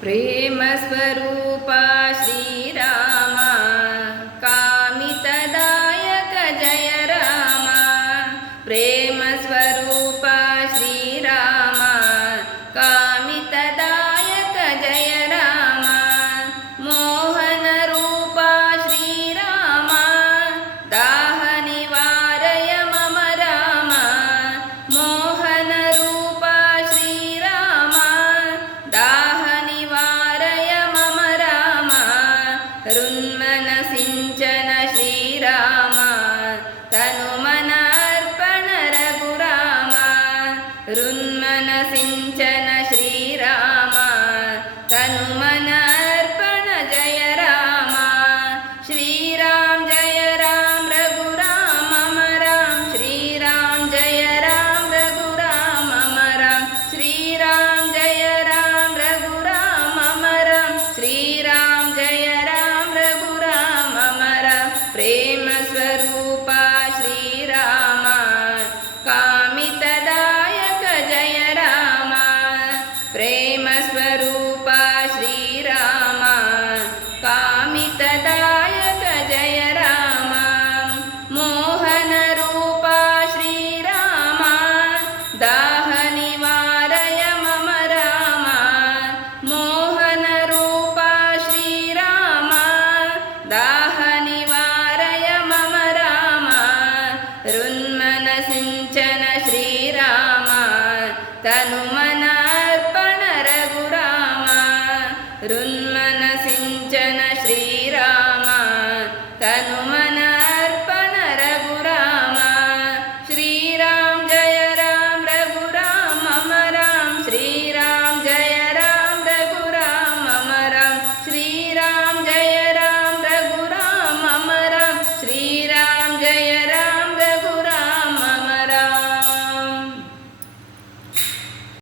ಪ್ರೇಮ ಸ್ವರೂಪ ಶ್ರೀರಾಮ ಕಾಮಿತದಾಯಕ ಜಯ ರಾಮ. ಪ್ರೇಮ ಸ್ವರೂಪ ಶ್ರೀರಾಮ ಕಾಮಿತದಾಯಕ ಜಯ ರಾಮ. ಮೋಹನ ರೂಪ ಶ್ರೀರಾಮ ದಾಹ ನಿವಾರಯ ಮಮ ರಾಮ. ಮೋಹನ ರೂಪ ಶ್ರೀರಾಮ ದಾಹ ನಿವಾರಯ ಮಮ ರಾಮ. ಹೃನ್ಮನ ಸಿಂಚನ ಶ್ರೀರಾಮ ತನುಮನ ಅರ್ಪಣ ರಘುರಾಮ. ಹೃನ್ಮನ ಸಿಂಚನ ಶ್ರೀರಾಮ ತನುಮನ ಅರ್ಪಣ ಜಯ ರಾಮ. ಶ್ರೀರಾಮ ಜಯ ರಾಮ ರಘುರಾಮ ಮಮ ರಾಮ. ಶ್ರೀರಾಮ ಜಯ ರಾಮ ರಘುರಾಮ ಮಮ ರಾಮ. ಶ್ರೀರಾಮ ಜಯ ರಾಮ ರಘುರಾಮ ಮಮ ರಾಮ. ಶ್ರೀರಾಮ ಜಯ ರಾಮ ರಘುರಾಮ ಮಮ ರಾಮ. ಪ್ರೇಮ ಸ್ವರೂಪ ಶ್ರೀರಾಮ ಕಾಮಿತದಾಯಕ ಜಯ ರಾಮ. ಪ್ರೇಮ ಸ್ವರೂಪ ಶ್ರೀರಾಮ ಕಾಮಿತದಾಯಕ ಜಯ ರಾಮ. ಮೋಹನ ರೂಪ ಶ್ರೀರಾಮ ದಾಹ ನಿವಾರಯ ಮಮ ರಾಮ. ಮೋಹನ ರೂಪ ಶ್ರೀರಾಮ ದಾಹ ನಿವಾರಯ ಮಮ ರಾಮ. ಹೃನ್ಮನ ಸಿಂಚನ ಶ್ರೀರಾಮ ತನುಮನ ಅರ್ಪಣ ರಘುರಾಮ. ಹೃನ್